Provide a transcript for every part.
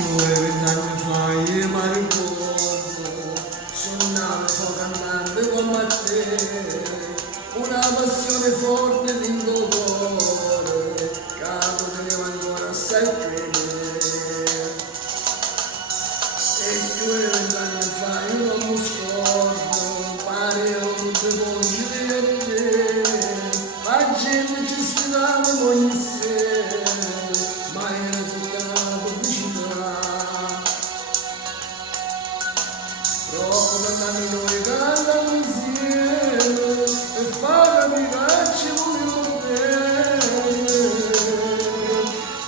Più di 20 anni fa io mi ricordo, suonavo sto cantando come te, una passione forte dentro il cuore, che potevo ancora sempre me. E più di 20 anni fa io non mi scordo, parevo tutte voci di te, la gente ci sfidava ogni sera, ma era tutta pubblicità. Troppo lontani noi cantiamo insieme e fa capire che ci vogliamo bene.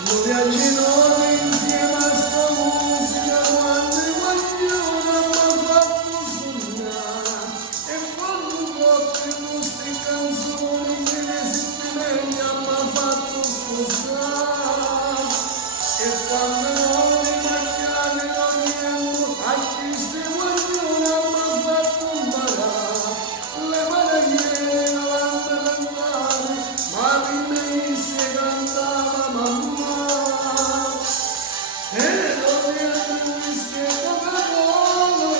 Noi viaggiamo insieme a sta musica quando ognuno mi ha fatto suonare. E quando proprio queste canzoni che nei sentimenti mi ha fatto sposare. E quando noi macchiate cambiamo a Cristo ognuno mi ha fatto imparare. Le paraglie davanti a cantare, ma di me si cantava mamma. E non è più whisky e Coca-Cola,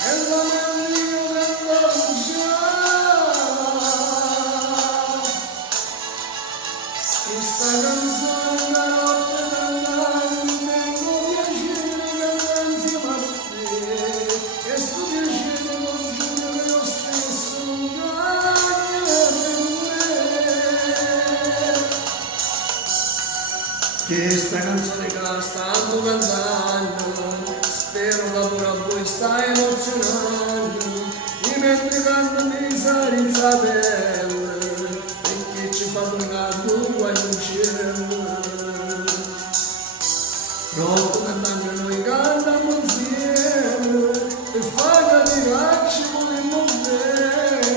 e la melodia cantavo già. Questa canzone da notte d'anni tengo piacere cantare insieme a te, e sto piacere non giuro che io stesso non cambia per me. Questa canzone che la stanno cantando, spero che pure a voi sta emozionando, e mentre canto mi sa Isabella, perché ci fa tornare lungo al cielo. Troppo cantando noi cantiamo insieme, e fa capire che ci vogliamo bene.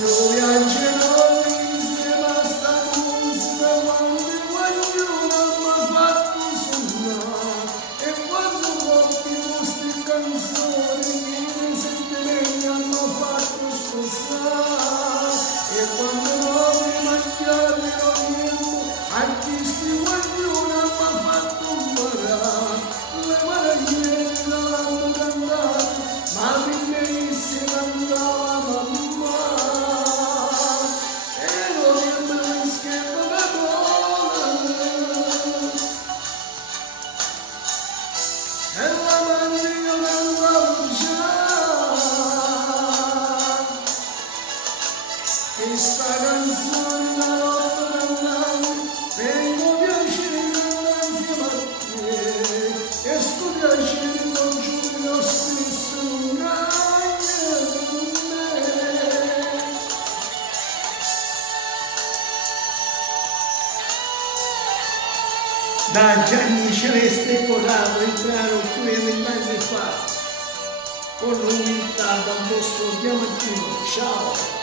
Noi viaggiamo insieme a sta musica quando ognuno mi ha fatto suonare. E quando proprio queste canzoni che nei sentimenti mi ha fatto sposare. E quando noi macchiate cambiamo a Cristo ognuno mi ha fatto imparare. Le paraglie davanti a cantare, ma di me si cantava mamma. E non è più whisky e Coca-Cola, e la mandica cantavo già. Questa canzone da notte d'anni tengo piacere cantare insieme a te, e sto piacere non giuro io stesso non cambia per me. Da Gianni Celeste Corrado il brano più di 20 anni fa, con l'umiltà dal vostro diamantino. Ciao!